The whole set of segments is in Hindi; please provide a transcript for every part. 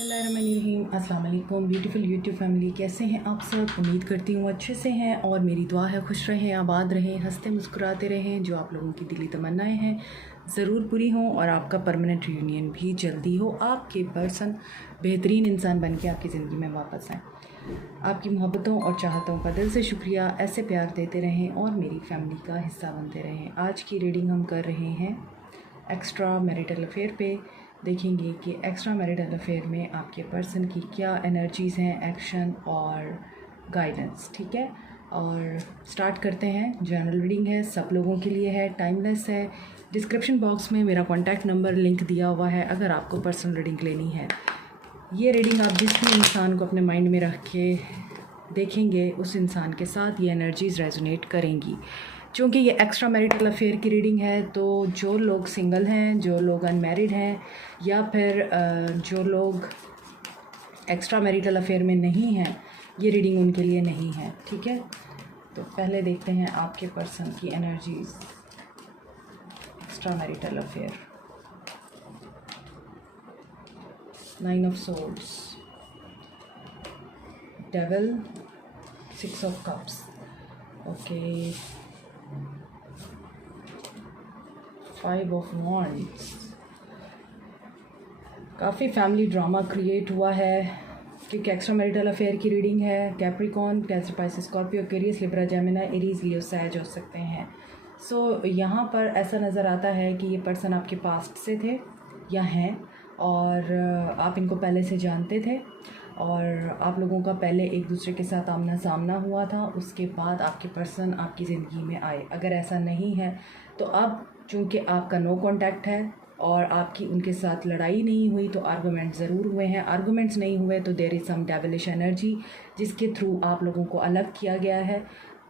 बिस्मिल्लाहिर्रहमानिर्रहीम। अस्सलाम वालेकुम ब्यूटीफुल यूट्यूब फैमिली, कैसे हैं आप सब? उम्मीद करती हूँ अच्छे से हैं और मेरी दुआ है खुश रहें, आबाद रहें, हंसते मुस्कुराते रहें। जो आप लोगों की दिली तमन्नाएं हैं ज़रूर पूरी हों और आपका परमानेंट रियूनियन भी जल्दी हो। आपके पर्सन बेहतरीन इंसान बन के आपकी ज़िंदगी में वापस आएँ। आपकी मोहब्बतों और चाहतों का दिल से शुक्रिया। ऐसे प्यार देते रहें और मेरी फैमिली का हिस्सा बनते रहें। आज की रीडिंग हम कर रहे हैं एक्स्ट्रा मैरिटल अफेयर पे। देखेंगे कि एक्स्ट्रा मैरिटल अफेयर में आपके पर्सन की क्या एनर्जीज़ हैं, एक्शन और गाइडेंस। ठीक है, और स्टार्ट करते हैं। जनरल रीडिंग है, सब लोगों के लिए है, टाइमलेस है। डिस्क्रिप्शन बॉक्स में मेरा कॉन्टैक्ट नंबर लिंक दिया हुआ है अगर आपको पर्सनल रीडिंग लेनी है। ये रीडिंग आप जिस भी इंसान को अपने माइंड में रख के देखेंगे उस इंसान के साथ ये एनर्जीज़ रेजोनेट करेंगी। चूँकि ये एक्स्ट्रा मैरिटल अफेयर की रीडिंग है तो जो लोग सिंगल हैं, जो लोग अनमैरिड हैं या फिर जो लोग एक्स्ट्रा मैरिटल अफेयर में नहीं हैं, ये रीडिंग उनके लिए नहीं है। ठीक है, तो पहले देखते हैं आपके पर्सन की energies extra marital affair. 9 of swords, devil, 6 of cups, okay, 5 of wands. काफ़ी फैमिली ड्रामा क्रिएट हुआ है क्योंकि एक्स्ट्रा मैरिटल अफेयर की रीडिंग है। Capricorn, Cancer, Pisces, Scorpio, Aquarius, Libra, Gemini, Aries, Leo, Sag हो सकते हैं। सो यहाँ पर ऐसा नज़र आता है कि ये पर्सन आपके पास्ट से थे या हैं और आप इनको पहले से जानते थे और आप लोगों का पहले एक दूसरे के साथ आमना सामना हुआ था। उसके बाद आपके पर्सन आपकी ज़िंदगी में आए। अगर ऐसा नहीं है तो अब चूँकि आपका नो कांटेक्ट है और आपकी उनके साथ लड़ाई नहीं हुई तो आर्गूमेंट ज़रूर हुए हैं। आर्गूमेंट्स नहीं हुए तो there is some devilish energy जिसके थ्रू आप लोगों को अलग किया गया है।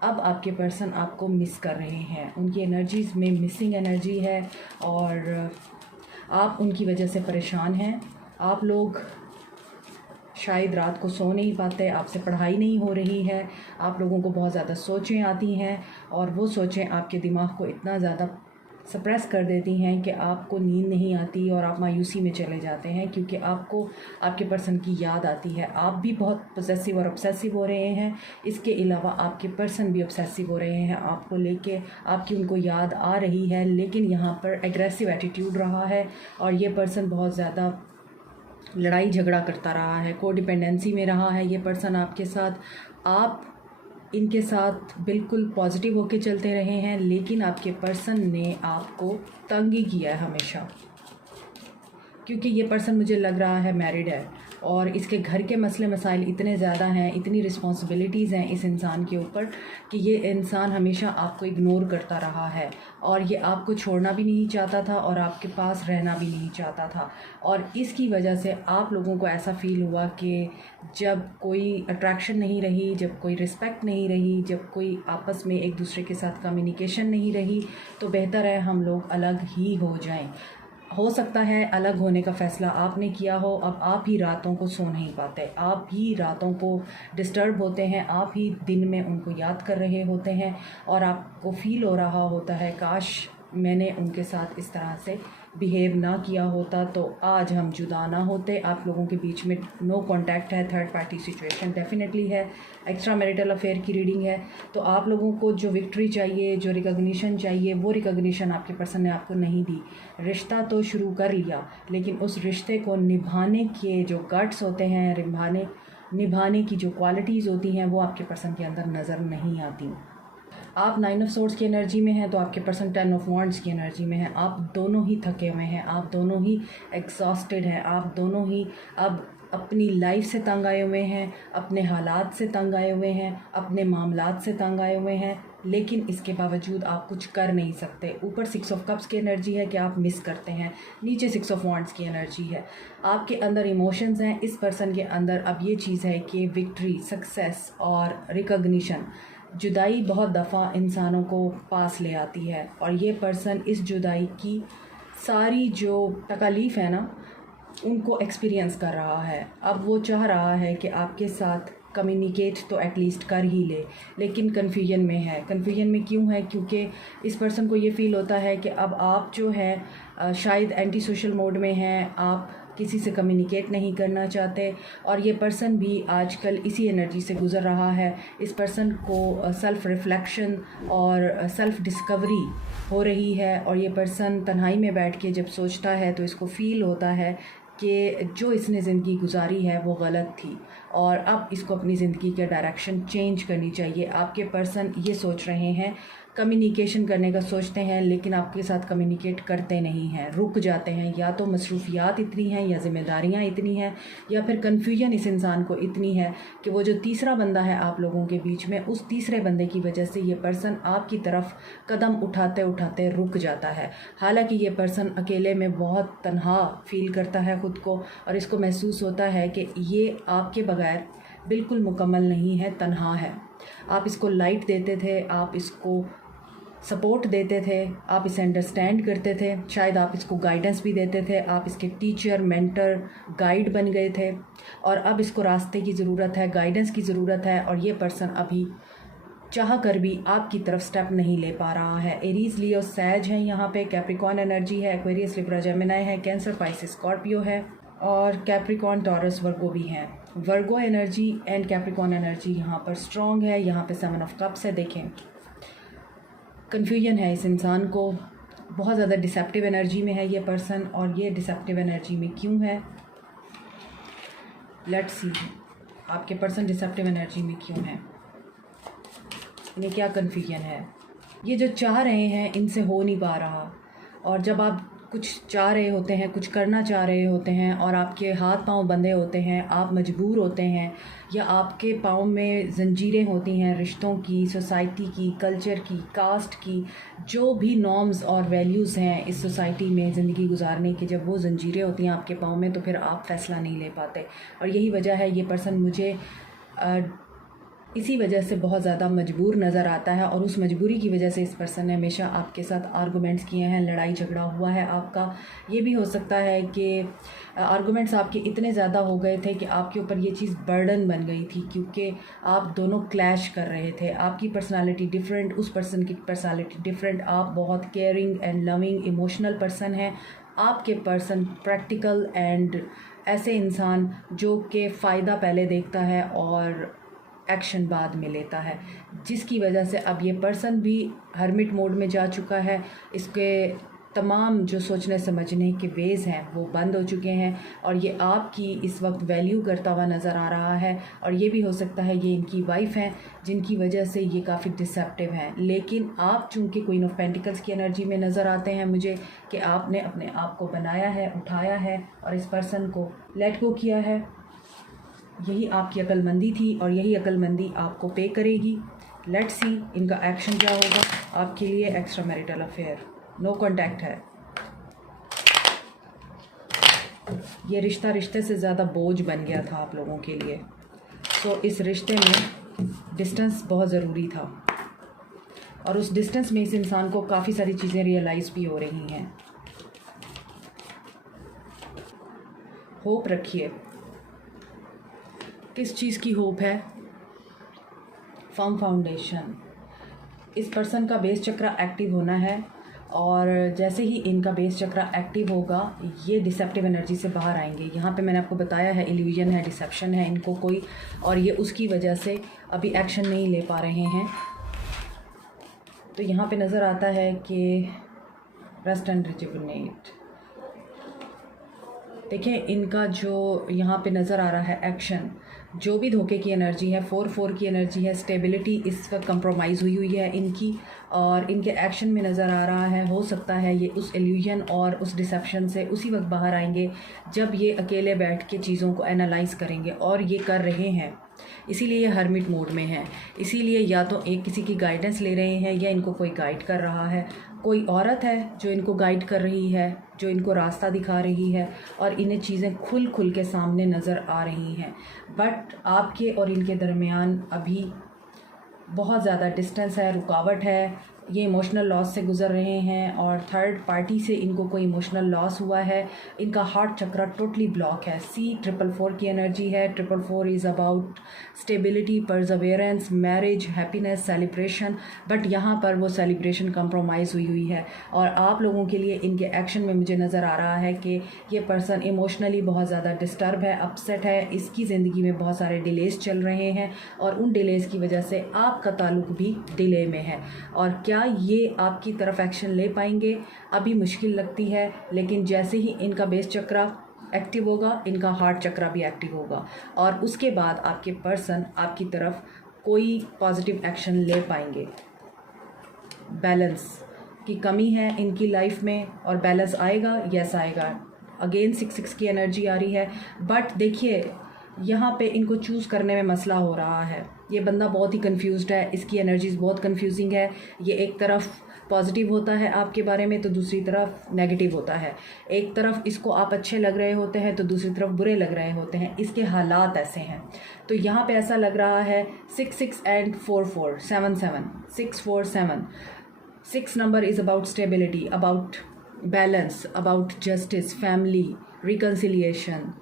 अब आपके पर्सन आपको मिस कर रहे हैं, उनकी एनर्जीज़ में मिसिंग एनर्जी है और आप उनकी वजह से परेशान हैं। आप लोग शायद रात को सो नहीं पाते, आपसे पढ़ाई नहीं हो रही है, आप लोगों को बहुत ज़्यादा सोचें आती हैं और वो सोचें आपके दिमाग को इतना ज़्यादा सप्रेस कर देती हैं कि आपको नींद नहीं आती और आप मायूसी में चले जाते हैं क्योंकि आपको आपके पर्सन की याद आती है। आप भी बहुत पोसेसिव और ऑब्सेसिव हो रहे हैं। इसके अलावा आपके पर्सन भी ऑब्सेसिव हो रहे हैं आपको लेके, आपकी उनको याद आ रही है लेकिन यहाँ पर एग्रेसिव एटीट्यूड रहा है और ये पर्सन बहुत ज़्यादा लड़ाई झगड़ा करता रहा है, कोडिपेंडेंसी में रहा है ये पर्सन आपके साथ। आप इनके साथ बिल्कुल पॉजिटिव होके चलते रहे हैं लेकिन आपके पर्सन ने आपको तंग ही किया है हमेशा क्योंकि ये पर्सन मुझे लग रहा है मैरिड है और इसके घर के मसले मसाइल इतने ज़्यादा हैं, इतनी रिस्पॉन्सिबिलिटीज़ हैं इस इंसान के ऊपर कि ये इंसान हमेशा आपको इग्नोर करता रहा है और ये आपको छोड़ना भी नहीं चाहता था और आपके पास रहना भी नहीं चाहता था। और इसकी वजह से आप लोगों को ऐसा फ़ील हुआ कि जब कोई अट्रैक्शन नहीं रही, जब कोई रिस्पेक्ट नहीं रही, जब कोई आपस में एक दूसरे के साथ कम्युनिकेशन नहीं रही तो बेहतर है हम लोग अलग ही हो जाएं। हो सकता है अलग होने का फ़ैसला आपने किया हो, अब आप ही रातों को सो नहीं पाते, आप ही रातों को डिस्टर्ब होते हैं, आप ही दिन में उनको याद कर रहे होते हैं और आपको फ़ील हो रहा होता है काश मैंने उनके साथ इस तरह से बिहेव ना किया होता तो आज हम जुदा ना होते। आप लोगों के बीच में नो कांटेक्ट है, थर्ड पार्टी सिचुएशन डेफिनेटली है। एक्स्ट्रा मैरिटल अफेयर की रीडिंग है तो आप लोगों को जो विक्ट्री चाहिए, जो रिकॉग्निशन चाहिए, वो रिकॉग्निशन आपके पर्सन ने आपको नहीं दी। रिश्ता तो शुरू कर लिया लेकिन उस रिश्ते को निभाने के जो गट्स होते हैं, निभाने की जो क्वालिटीज़ होती हैं वो आपके पर्सन के अंदर नज़र नहीं आती। आप 9 ऑफ सोर्ड्स की एनर्जी में हैं तो आपके पर्सन 10 ऑफ वॉन्ड्स की एनर्जी में हैं। आप दोनों ही थके हुए हैं, आप दोनों ही एग्जॉस्टेड हैं, आप दोनों ही अब अपनी लाइफ से तंग आए हुए हैं, अपने हालात से तंग आए हुए हैं, अपने मामलात से तंग आए हुए हैं लेकिन इसके बावजूद आप कुछ कर नहीं सकते। ऊपर 6 ऑफ कप्स की एनर्जी है कि आप मिस करते हैं, नीचे 6 ऑफ वॉन्ड्स की एनर्जी है। आपके अंदर इमोशंस हैं, इस पर्सन के अंदर अब ये चीज़ है कि विक्ट्री, सक्सेस और रिकॉग्निशन। जुदाई बहुत दफ़ा इंसानों को पास ले आती है और ये पर्सन इस जुदाई की सारी जो तकलीफ़ है ना उनको एक्सपीरियंस कर रहा है। अब वो चाह रहा है कि आपके साथ कम्युनिकेट तो एटलीस्ट कर ही ले लेकिन कन्फ्यूजन में है। कन्फ्यूजन में क्यों है? क्योंकि इस पर्सन को ये फ़ील होता है कि अब आप जो है शायद एंटी सोशल मोड में हैं, आप किसी से कम्युनिकेट नहीं करना चाहते, और ये पर्सन भी आजकल इसी एनर्जी से गुज़र रहा है। इस पर्सन को सेल्फ़ रिफ़्लेक्शन और सेल्फ़ डिस्कवरी हो रही है, और ये पर्सन तन्हाई में बैठ के जब सोचता है तो इसको फ़ील होता है कि जो इसने ज़िंदगी गुजारी है वो गलत थी और अब इसको अपनी ज़िंदगी का डायरेक्शन चेंज करनी चाहिए। आपके पर्सन ये सोच रहे हैं, कम्युनिकेशन करने का सोचते हैं, लेकिन आपके साथ कम्युनिकेट करते नहीं हैं, रुक जाते हैं। या तो मसरूफियात इतनी हैं, या ज़िम्मेदारियाँ इतनी हैं, या फिर कन्फ्यूजन इस इंसान को इतनी है कि वो जो तीसरा बंदा है आप लोगों के बीच में, उस तीसरे बंदे की वजह से ये पर्सन आपकी तरफ कदम उठाते उठाते रुक जाता है। हालांकि ये पर्सन अकेले में बहुत तन्हा फील करता है ख़ुद को, और इसको महसूस होता है कि ये आपके बगैर बिल्कुल मुकम्मल नहीं है, तन्हा है। आप इसको लाइट देते थे, आप इसको सपोर्ट देते थे, आप इसे अंडरस्टैंड करते थे, शायद आप इसको गाइडेंस भी देते थे, आप इसके टीचर, मेंटर, गाइड बन गए थे, और अब इसको रास्ते की ज़रूरत है, गाइडेंस की ज़रूरत है, और ये पर्सन अभी चाह कर भी आपकी तरफ स्टेप नहीं ले पा रहा है। एरीज, लियो, सैज है, यहाँ पे कैप्रिकॉर्न एनर्जी है, एक्वेरियस, लिब्रा, जेमिनी है, कैंसर, पाइसिस, स्कॉर्पियो है, और कैप्रिकॉर्न, टॉरस, वर्गो भी हैं। वर्गो एनर्जी एंड कैप्रिकॉर्न एनर्जी यहाँ पर स्ट्रॉन्ग है। यहाँ पे 7 ऑफ कप्स है। देखें, कन्फ्यूजन है इस इंसान को, बहुत ज़्यादा डिसेप्टिव एनर्जी में है ये पर्सन, और ये डिसेप्टिव एनर्जी में क्यों है, लेट्स सी आपके पर्सन डिसेप्टिव एनर्जी में क्यों है, इन्हें क्या कन्फ्यूजन है। ये जो चाह रहे हैं इनसे हो नहीं पा रहा, और जब आप कुछ चाह रहे होते हैं, कुछ करना चाह रहे होते हैं, और आपके हाथ पांव बंधे होते हैं, आप मजबूर होते हैं, या आपके पाँव में ज़ंजीरें होती हैं रिश्तों की, सोसाइटी की, कल्चर की, कास्ट की, जो भी नॉर्म्स और वैल्यूज़ हैं इस सोसाइटी में ज़िंदगी गुजारने की, जब वो ज़ंजीरें होती हैं आपके पाँव में तो फिर आप फ़ैसला नहीं ले पाते। और यही वजह है ये पर्सन मुझे इसी वजह से बहुत ज़्यादा मजबूर नज़र आता है, और उस मजबूरी की वजह से इस पर्सन ने हमेशा आपके साथ आर्गुमेंट्स किए हैं, लड़ाई झगड़ा हुआ है आपका। ये भी हो सकता है कि आर्गुमेंट्स आपके इतने ज़्यादा हो गए थे कि आपके ऊपर ये चीज़ बर्डन बन गई थी, क्योंकि आप दोनों क्लैश कर रहे थे। आपकी पर्सनालिटी डिफरेंट, उस पर्सन की पर्सनालिटी डिफरेंट। आप बहुत caring and loving, emotional person हैं, आपके पर्सन प्रैक्टिकल एंड ऐसे इंसान जो कि फ़ायदा पहले देखता है और एक्शन बाद में लेता है, जिसकी वजह से अब ये पर्सन भी हर्मिट मोड में जा चुका है। इसके तमाम जो सोचने समझने के वेज़ हैं वो बंद हो चुके हैं, और ये आपकी इस वक्त वैल्यू करता हुआ नज़र आ रहा है। और ये भी हो सकता है ये इनकी वाइफ हैं, जिनकी वजह से ये काफ़ी डिसेप्टिव हैं। लेकिन आप चूँकि क्वीन ऑफ पेंटिकल्स की एनर्जी में नज़र आते हैं मुझे, कि आपने अपने आप को बनाया है, उठाया है, और इस पर्सन को लेट गो किया है। यही आपकी अक्लमंदी थी, और यही अक्लमंदी आपको पे करेगी। लेट्स सी इनका एक्शन क्या होगा आपके लिए। Extra marital affair, no contact है। ये रिश्ता रिश्ते से ज़्यादा बोझ बन गया था आप लोगों के लिए, तो इस रिश्ते में डिस्टेंस बहुत ज़रूरी था, और उस डिस्टेंस में इस इंसान को काफ़ी सारी चीज़ें रियलाइज़ भी हो रही हैं। होप रखिए। किस चीज़ की होप है? Firm foundation. इस पर्सन का बेस चक्रा एक्टिव होना है, और जैसे ही इनका बेस चक्रा एक्टिव होगा ये डिसेप्टिव एनर्जी से बाहर आएंगे। यहाँ पे मैंने आपको बताया है इल्यूजन है, डिसेप्शन है इनको कोई, और ये उसकी वजह से अभी एक्शन नहीं ले पा रहे हैं। तो यहाँ पे नज़र आता है कि रेस्ट एंड रिजुविनेट। देखिए इनका जो यहाँ पे नज़र आ रहा है एक्शन, जो भी धोखे की एनर्जी है, 4-4 की एनर्जी है, स्टेबिलिटी इस वक्त कंप्रोमाइज़ हुई है इनकी, और इनके एक्शन में नज़र आ रहा है। हो सकता है ये उस इल्यूजन और उस डिसेप्शन से उसी वक्त बाहर आएंगे जब ये अकेले बैठ के चीज़ों को एनालाइज करेंगे, और ये कर रहे हैं। इसीलिए ये हर्मिट मोड में है, इसीलिए या तो एक किसी की गाइडेंस ले रहे हैं, या इनको कोई गाइड कर रहा है। कोई औरत है जो इनको गाइड कर रही है, जो इनको रास्ता दिखा रही है, और इन्हें चीज़ें खुल खुल के सामने नज़र आ रही हैं। बट आपके और इनके दरमियान अभी बहुत ज़्यादा डिस्टेंस है, रुकावट है। ये इमोशनल लॉस से गुज़र रहे हैं और थर्ड पार्टी से इनको कोई इमोशनल लॉस हुआ है। इनका हार्ट चक्र टोटली ब्लॉक है। C444 की एनर्जी है। 444 is about stability, perseverance, marriage, happiness, celebration, but यहाँ पर वो सेलिब्रेशन कंप्रोमाइज़ हुई है। और आप लोगों के लिए इनके एक्शन में मुझे नज़र आ रहा है कि ये पर्सन इमोशनली बहुत ज़्यादा डिस्टर्ब है, अपसेट है। इसकी ज़िंदगी में बहुत सारे डिलेज़ चल रहे हैं और उन डिलेज़ की वजह से आपका ताल्लुक़ भी डिले में है। और क्या ये आपकी तरफ एक्शन ले पाएंगे, अभी मुश्किल लगती है, लेकिन जैसे ही इनका बेस चक्रा एक्टिव होगा, इनका हार्ट चक्रा भी एक्टिव होगा और उसके बाद आपके पर्सन आपकी तरफ कोई पॉजिटिव एक्शन ले पाएंगे। बैलेंस की कमी है इनकी लाइफ में और बैलेंस आएगा, यस आएगा। अगेन 6 की एनर्जी आ रही है, बट देखिए यहाँ पे इनको चूज़ करने में मसला हो रहा है। ये बंदा बहुत ही कंफ्यूज्ड है, इसकी एनर्जीज़ बहुत कंफ्यूजिंग है। ये एक तरफ पॉजिटिव होता है आपके बारे में तो दूसरी तरफ नेगेटिव होता है। एक तरफ इसको आप अच्छे लग रहे होते हैं तो दूसरी तरफ बुरे लग रहे होते हैं। इसके हालात ऐसे हैं। तो यहाँ पे ऐसा लग रहा है 6 and 4 7 6 4 7। 6 number is about stability, about balance, about justice, family, reconciliation,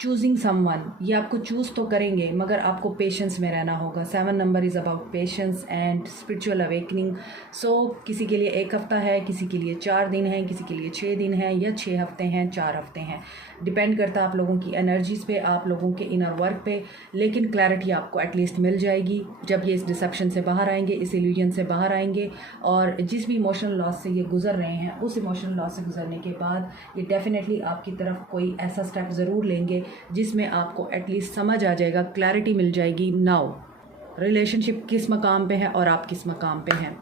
choosing someone. ये आपको चूज़ तो करेंगे मगर आपको पेशेंस में रहना होगा। 7 number is about patience and spiritual awakening. So किसी के लिए 1 हफ़्ता है, किसी के लिए 4 दिन है, किसी के लिए 6 दिन है या 6 हफ्ते हैं, 4 हफ्ते हैं। डिपेंड करता है आप लोगों की एनर्जीज़ पे, आप लोगों के इनर वर्क पे। लेकिन क्लैरिटी आपको एटलीस्ट मिल जाएगी जब ये इस डिसेप्शन से बाहर आएंगे, इस इल्यूजन से बाहर आएंगे। और जिस भी इमोशनल लॉस से ये गुजर रहे हैं, उस इमोशनल लॉस से गुजरने के बाद ये डेफिनेटली आपकी तरफ कोई ऐसा स्टेप ज़रूर लेंगे जिसमें आपको एटलीस्ट समझ आ जाएगा, क्लैरिटी मिल जाएगी। नाउ रिलेशनशिप किस मकाम पे है और आप किस मकाम पे हैं।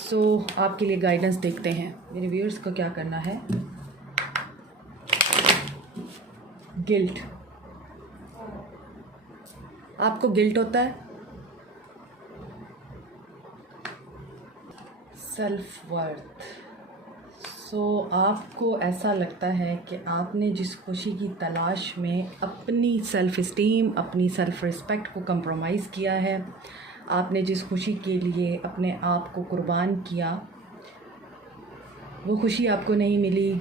सो आपके लिए गाइडेंस देखते हैं। मेरे व्यूअर्स को क्या करना है। गिल्ट, आपको गिल्ट होता है। सेल्फ वर्थ, सो आपको ऐसा लगता है कि आपने जिस खुशी की तलाश में अपनी सेल्फ़ इस्टीम, अपनी सेल्फ़ रिस्पेक्ट को कंप्रोमाइज़ किया है, आपने जिस खुशी के लिए अपने आप को कुर्बान किया, वो खुशी आपको नहीं मिली,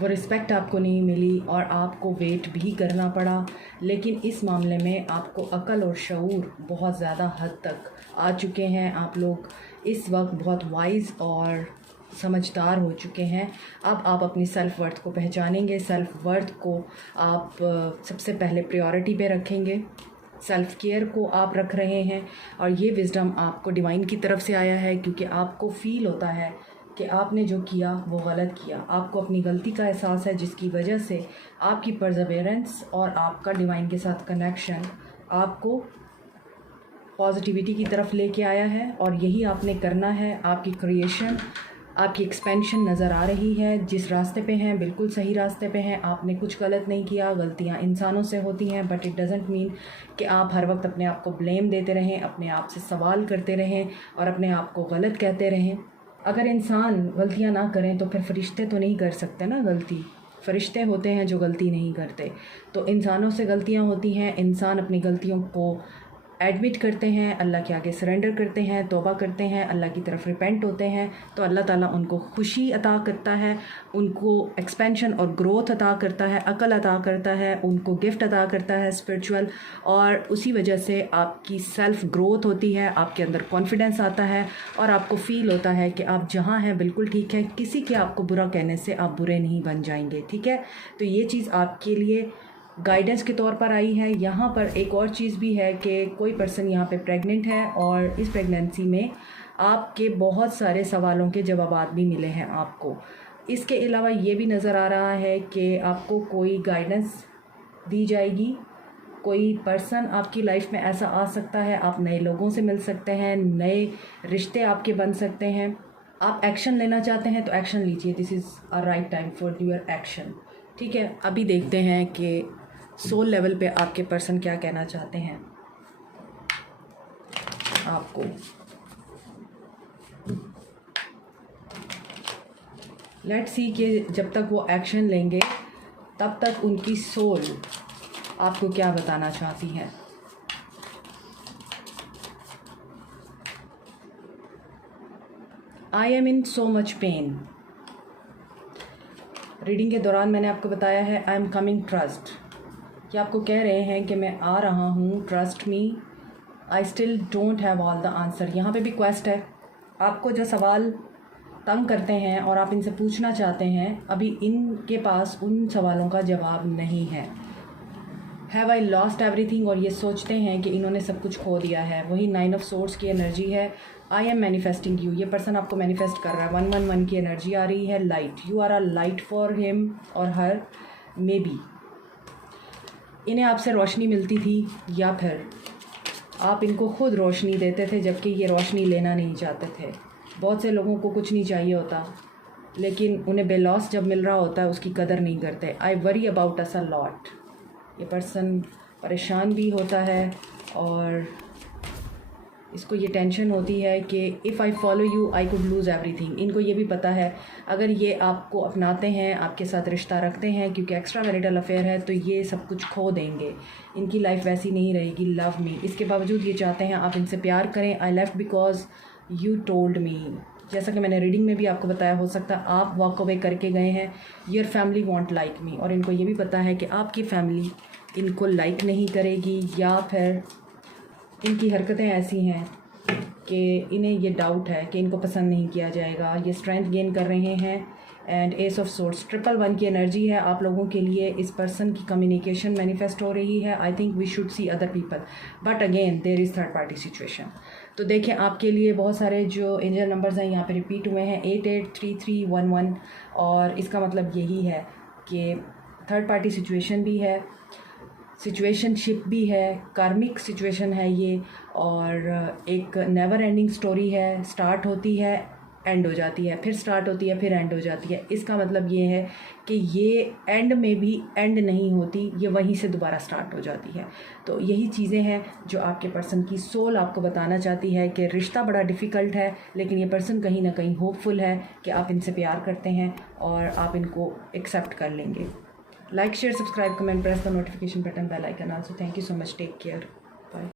वो रिस्पेक्ट आपको नहीं मिली और आपको वेट भी करना पड़ा। लेकिन इस मामले में आपको अक्ल और शऊर बहुत ज़्यादा हद तक आ चुके हैं। आप लोग इस वक्त बहुत वाइज़ और समझदार हो चुके हैं। अब आप अपनी सेल्फ़ वर्थ को पहचानेंगे। सेल्फ़ वर्थ को आप सबसे पहले प्रायोरिटी पे रखेंगे। सेल्फ़ केयर को आप रख रहे हैं और ये विज़डम आपको डिवाइन की तरफ से आया है, क्योंकि आपको फ़ील होता है कि आपने जो किया वो गलत किया। आपको अपनी गलती का एहसास है, जिसकी वजह से आपकी परसेवरेंस और आपका डिवाइन के साथ कनेक्शन आपको पॉजिटिविटी की तरफ लेके आया है और यही आपने करना है। आपकी क्रिएशन, आपकी एक्सपेंशन नज़र आ रही है। जिस रास्ते पे हैं बिल्कुल सही रास्ते पे हैं। आपने कुछ गलत नहीं किया। गलतियाँ इंसानों से होती हैं, बट इट डज़ंट मीन कि आप हर वक्त अपने आप को ब्लेम देते रहें, अपने आप से सवाल करते रहें और अपने आप को गलत कहते रहें। अगर इंसान गलतियाँ ना करें तो फिर फरिश्ते तो नहीं कर सकते ना गलती। फरिश्ते होते हैं जो गलती नहीं करते। तो इंसानों से गलतियाँ होती हैं। इंसान अपनी गलतियों को एडमिट करते हैं, अल्लाह के आगे सरेंडर करते हैं, तौबा करते हैं, अल्लाह की तरफ रिपेंट होते हैं, तो अल्लाह ताला उनको खुशी अता करता है, उनको एक्सपेंशन और ग्रोथ अता करता है, अकल अता करता है, उनको गिफ्ट अता करता है स्पिरिचुअल। और उसी वजह से आपकी सेल्फ़ ग्रोथ होती है, आपके अंदर कॉन्फिडेंस आता है और आपको फ़ील होता है कि आप जहाँ हैं बिल्कुल ठीक है। किसी के आपको बुरा कहने से आप बुरे नहीं बन जाएंगे, ठीक है। तो ये चीज़ आपके लिए गाइडेंस के तौर पर आई है। यहाँ पर एक और चीज़ भी है कि कोई पर्सन यहाँ पे प्रेग्नेंट है और इस प्रेगनेंसी में आपके बहुत सारे सवालों के जवाब भी मिले हैं आपको। इसके अलावा ये भी नज़र आ रहा है कि आपको कोई गाइडेंस दी जाएगी। कोई पर्सन आपकी लाइफ में ऐसा आ सकता है, आप नए लोगों से मिल सकते हैं, नए रिश्ते आपके बन सकते हैं। आप एक्शन लेना चाहते हैं तो एक्शन लीजिए। This is a right time for your action, ठीक है। अभी देखते हैं कि सोल लेवल पे आपके पर्सन क्या कहना चाहते हैं आपको। लेट्स सी कि जब तक वो एक्शन लेंगे तब तक उनकी सोल आपको क्या बताना चाहती है। I M in so much pain. Reading के दौरान मैंने आपको बताया है आई एम कमिंग ट्रस्ट, कि आपको कह रहे हैं कि मैं आ रहा हूँ, trust me, I still don't have all the answer. यहाँ पे भी क्वेस्ट है, आपको जो सवाल तंग करते हैं और आप इनसे पूछना चाहते हैं, अभी इनके पास उन सवालों का जवाब नहीं है। हैव आई लॉस्ट एवरीथिंग, और ये सोचते हैं कि इन्होंने सब कुछ खो दिया है। वही 9 ऑफ सोर्ड्स की एनर्जी है। आई एम मैनिफेस्टिंग यू, ये पर्सन आपको मैनिफेस्ट कर रहा है। 111 की एनर्जी आ रही है। Light, you are a light for him और हर। मे बी इन्हें आपसे रोशनी मिलती थी, या फिर आप इनको खुद रोशनी देते थे, जबकि ये रोशनी लेना नहीं चाहते थे। बहुत से लोगों को कुछ नहीं चाहिए होता, लेकिन उन्हें बेलॉस जब मिल रहा होता है उसकी कदर नहीं करते। I worry about us a lot, ये पर्सन परेशान भी होता है और इसको ये टेंशन होती है कि if I follow you I could lose everything. इनको ये भी पता है अगर ये आपको अपनाते हैं, आपके साथ रिश्ता रखते हैं, क्योंकि एक्स्ट्रा मैरिटल अफेयर है, तो ये सब कुछ खो देंगे। इनकी लाइफ वैसी नहीं रहेगी। लव मी, इसके बावजूद ये चाहते हैं आप इनसे प्यार करें। I left because you told me, जैसा कि मैंने रीडिंग में भी आपको बताया, हो सकता है आप वॉक अवे करके गए हैं। Your family want like me, और इनको ये भी पता है कि आपकी फैमिली इनको लाइक नहीं करेगी, या फिर इनकी हरकतें ऐसी हैं कि इन्हें ये डाउट है कि इनको पसंद नहीं किया जाएगा। ये स्ट्रेंथ गेन कर रहे हैं। एंड एस ऑफ सोर्ड्स, 111 की एनर्जी है आप लोगों के लिए। इस पर्सन की कम्युनिकेशन मैनिफेस्ट हो रही है। I think we should see other people, but again there is third party situation. तो देखें, आपके लिए बहुत सारे जो एंजल नंबर्स हैं यहाँ पे रिपीट हुए हैं, 883311, और इसका मतलब यही है कि थर्ड पार्टी सिचुएशन भी है, सिचुएशनशिप भी है, कार्मिक सिचुएशन है ये, और एक नेवर एंडिंग स्टोरी है। स्टार्ट होती है, एंड हो जाती है, फिर स्टार्ट होती है, फिर एंड हो जाती है। इसका मतलब ये है कि ये एंड में भी एंड नहीं होती, ये वहीं से दोबारा स्टार्ट हो जाती है। तो यही चीज़ें हैं जो आपके पर्सन की सोल आपको बताना चाहती है कि रिश्ता बड़ा डिफ़िकल्ट है, लेकिन ये पर्सन कहीं ना कहीं होपफुल है कि आप इनसे प्यार करते हैं और आप इनको एक्सेप्ट कर लेंगे। Like, share, subscribe, comment, press the notification button, bell icon also. Thank you so much. Take care.